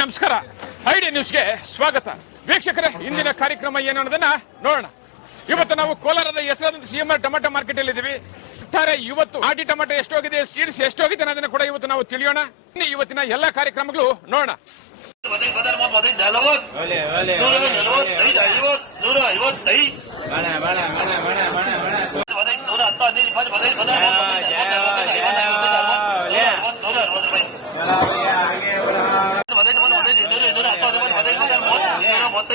ನಮಸ್ಕಾರ ಐಡಿ ನ್ಯೂಸ್ಗೆ ಸ್ವಾಗತ ವೀಕ್ಷಕರೇ ಇಂದಿನ ಕಾರ್ಯಕ್ರಮ ಏನು ಅನ್ನೋದನ್ನ ನೋಡೋಣ ಇವತ್ತು ನಾವು ಕೋಲಾರದ ಹೆಸರಾದಂತ ಸಿಎಂಆರ್ ಟೊಮೆಟೊ ಮಾರ್ಕೆಟ್ ಅಲ್ಲಿ ಇದೀವಿ ಒಟ್ಟಾರೆ ಇವತ್ತು ಆಟಿ ಟೊಮೆಟೊ ಎಷ್ಟೋಗಿದೆ ಸೀಡ್ಸ್ ಎಷ್ಟೋಗಿದೆ ಅನ್ನೋದನ್ನ ಕೂಡ ಇವತ್ತು ನಾವು ತಿಳಿಯೋಣ ಇವತ್ತಿನ ಎಲ್ಲಾ ಕಾರ್ಯಕ್ರಮಗಳು ನೋಡೋಣ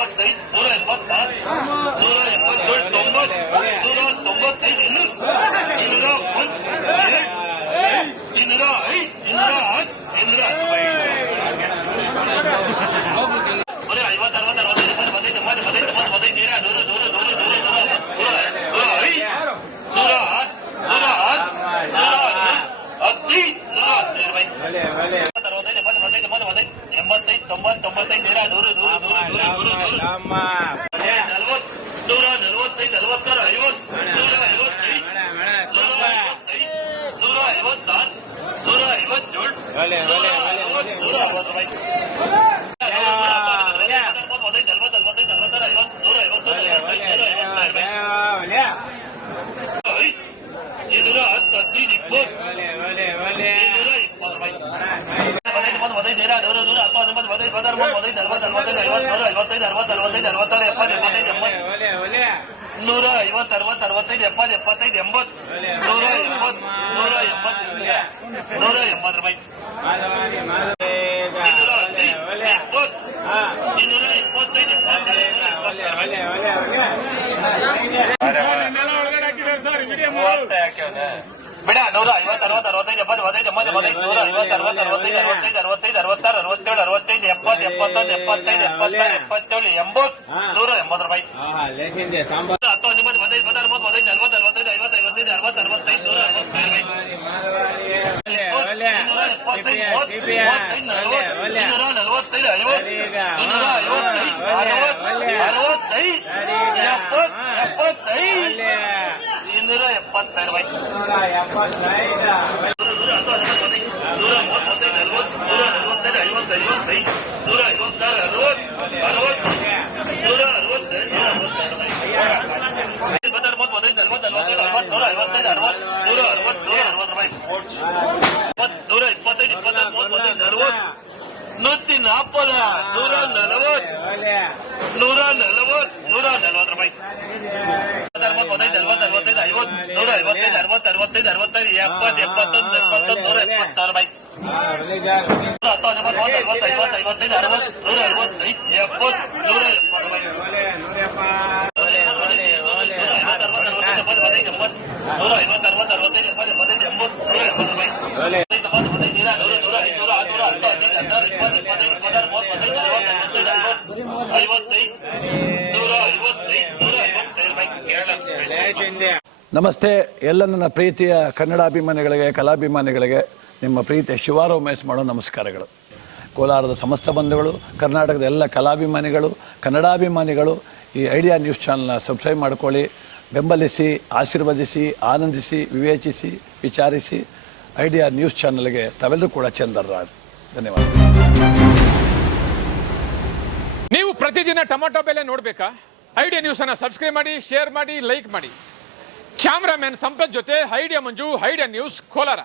ಹದಿನೈದು ಇಪ್ಪತ್ತು ಇಪ್ಪತ್ತೈದು ಇಪ್ಪತ್ತ ನೂರ ಇಪ್ಪತ್ತ ನೂರ ಇಪ್ಪತ್ತು ನೂರ ನೂರು ನೂರು ನೂರು ನೂರು ಲಮ್ಮ ನಲವತ್ತು ನೂರ ನಲವತ್ತೈದು ನಲವತ್ತಾರು ಐವತ್ತು ನೂರ ಐವತ್ತೈದು ಬಣ ಬಣ ನೂರ ತುಂಬ ಐವತ್ತೈದು ನೂರ ಐವತ್ತಾರು ನೂರ ಐವತ್ತೇಳು ಒಲೆ ನೂರ ಒಲೆ ಒಲೆ ಅರವತ್ತು ನೂರ ಅರವತ್ತು ರೂಪಾಯಿ ಒಲೆ ಇನ್ನೂರ ಹತ್ತು ಹದಿನೈದು ಇಪ್ಪತ್ತು ಒಲೆ ಒಲೆ ಒಲೆ ಇನ್ನೂರ ಇಪ್ಪತ್ತು ರೂಪಾಯಿ ಹದಿನೈದು ಒಂದು ಹದಿನೈದು ನೇರ ನೂರು ನೂರ ಹತ್ತು ಹನ್ನೊಂದು ಹದಿನೈದು ಪದಾರು ಒಂದು ಹದಿನೈದು ನಲವತ್ತು ನಲವತ್ತೈದು ಐವತ್ತು ನೂರ ಐವತ್ತೈದು ಅರವತ್ತು ಅರವತ್ತೈದು ಅರವತ್ತಾರು ಎಪ್ಪತ್ತು ಎಪ್ಪತ್ತೈದು ಎಂಬತ್ತು ಒಲೆ ಒಲೆ ನೂರ ಐವತ್ತು ಅರವತ್ತು ಅರವತ್ತೈದು ಎಪ್ಪತ್ತು ಎಪ್ಪತ್ತೈದು ಎಂಬತ್ತು ನೂರ ಎಂಬತ್ತು ನೂರ ಎಂಬತ್ತು ನೂರ ಎಂಬತ್ತು ರೂಪಾಯಿ ಮಾಲವಾಣಿ ಮಾಲವೇ ಇನ್ನೂರ ಹದಿನೈದು ಒಲೆ ಇಪ್ಪತ್ತು ಹಾ ಇನ್ನೂರ ಇಪ್ಪತ್ತೈದು ಎಪ್ಪತ್ತೈದು ನೂರ ಒಲೆ ಇಪ್ಪತ್ತಾರು ಒಲೆ ಒಲೆ ಬಿಡ ನೂರ ಐವತ್ತು ಅರವತ್ತು ಅರವತ್ತೈದು ಎಪ್ಪತ್ತು ಹದಿನೈದು ಎಂಬತ್ತು ಹದಿನೈದು ನೂರ ಐವತ್ತು ಅರವತ್ತು ಅರವತ್ತೈದು ಅರವತ್ತೈದು ಅರವತ್ತೈದು ಅರವತ್ತಾರು ಅರವತ್ತೇಳು ಅರವತ್ತೈದು ಎಪ್ಪತ್ತು ಎಪ್ಪತ್ತೊಂದು ಎಪ್ಪತ್ತೈದು ಎಪ್ಪತ್ತಾರು ಎಪ್ಪತ್ತೇಳು ಎಂಬತ್ತು ನೂರ ಎಂಬತ್ತು ರೂಪಾಯಿ ಆಹಾ ಲೇಸಿಂದೆ ಸಾಂಬಾರ್ ಹತ್ತು ಹದಿಮೂರು ಹದಿನೈದು ಹದಿನಾರು ಮೂವತ್ತು ಹದಿನೈದು ನಲವತ್ತು ನಲವತ್ತೈದು ಐವತ್ತು ಐವತ್ತೈದು ಅರವತ್ತು ಅರವತ್ತೈದು ನೂರ ಅರವತ್ತೈದು ರೂಪಾಯಿ ಮಾಲವಾಣಿ ಒಲೆ ಒಲೆ ಇನ್ನೂರ ಎಪ್ಪತ್ತೈದು ಟಿಪಿಯ ಮೂವತ್ತು ಟಿಪಿಯ ಮೂವತ್ತೈದು ಒಲೆ ನಲವತ್ತು ಒಲೆ ಇನ್ನೂರ ನಲವತ್ತೈದು ಐವತ್ತು ಇನ್ನೂರ ಐವತ್ತೈದು ಅರವತ್ತು ಅರವತ್ತೈದು ಎಪ್ಪತ್ತು ಎಪ್ಪತ್ತೈದು ಒಲೆ ಇನ್ನೂರ ಎಪ್ಪತ್ತೈದು ರೂಪಾಯಿ ನೂರ ಎಪ್ಪತ್ತೈದು ನೂರ ಹತ್ತು ಹದಿನೈದು ನೂರ ಮೂವತ್ತೈದು ನಲವತ್ತು ನೂರ ನಲವತ್ತೈದು ಐವತ್ತು ಐವತ್ತೈದು ನೂರ ಐವತ್ತಾರು ಅರವತ್ತು ಅರವತ್ತು ನೂರ ಹದಿನೈದು ಅರವತ್ತು ನೂರ ಅರವತ್ತು ನೂರ ಅರವತ್ತು ಇಪ್ಪತ್ತೈದು ಇಪ್ಪತ್ತಾರು ಮೂವತ್ತು ಹದಿನೈದು ನಲವತ್ತು ನೂತಿ ನಾಪದ ನೂರ ನೂರ ನೂರ ರೂಪಾಯಿ ಒಂದೈದು ಅರವತ್ತು ಅರವತ್ತೈದು ಐವತ್ತು ನೂರ ಐವತ್ತೈದು ಅರವತ್ತು ಅರವತ್ತೈದು ಅರವತ್ತೈದು ಎಪ್ಪತ್ತು ಎಪ್ಪತ್ತೊಂದು ಎಪ್ಪತ್ತೊಂದು ನೂರ ಎಪ್ಪತ್ತಾರು ರೂಪಾಯಿ ನಮಸ್ತೆ ಎಲ್ಲ ನನ್ನ ಪ್ರೀತಿಯ ಕನ್ನಡಾಭಿಮಾನಿಗಳಿಗೆ ಕಲಾಭಿಮಾನಿಗಳಿಗೆ. ನಿಮ್ಮ ಪ್ರೀತಿಯ ಶಿವಾರ ಉಮೇಶ್ ಮಾಡೋ ನಮಸ್ಕಾರಗಳು. ಕೋಲಾರದ ಸಮಸ್ತ ಬಂಧುಗಳು, ಕರ್ನಾಟಕದ ಎಲ್ಲ ಕಲಾಭಿಮಾನಿಗಳು, ಕನ್ನಡಾಭಿಮಾನಿಗಳು, ಈ ಐಡಿಯಾ ನ್ಯೂಸ್ ಚಾನಲ್ನ ಸಬ್ಸ್ಕ್ರೈಬ್ ಮಾಡ್ಕೊಳ್ಳಿ. ಬೆಂಬಲಿಸಿ, ಆಶೀರ್ವದಿಸಿ, ಆನಂದಿಸಿ, ವಿವೇಚಿಸಿ, ವಿಚಾರಿಸಿ, ಐಡಿಯಾ ನ್ಯೂಸ್ ಚಾನಲ್ಗೆ ತಾವೆಲ್ಲರೂ ಕೂಡ ಚಂದರ್ರಾಜ್ ಧನ್ಯವಾದ. ನೀವು ಪ್ರತಿದಿನ ಟೊಮೆಟೊ ಬೆಲೆ ನೋಡಬೇಕಾ? ಐಡಿಯಾ ನ್ಯೂಸ್ ಅನ್ನ ಸಬ್ಸ್ಕ್ರೈಬ್ ಮಾಡಿ, ಶೇರ್ ಮಾಡಿ, ಲೈಕ್ ಮಾಡಿ. ಕ್ಯಾಮ್ರಾಮನ್ ಸಂಪತ್ ಜೊತೆ, Idea Manju, Idea News, Kolar.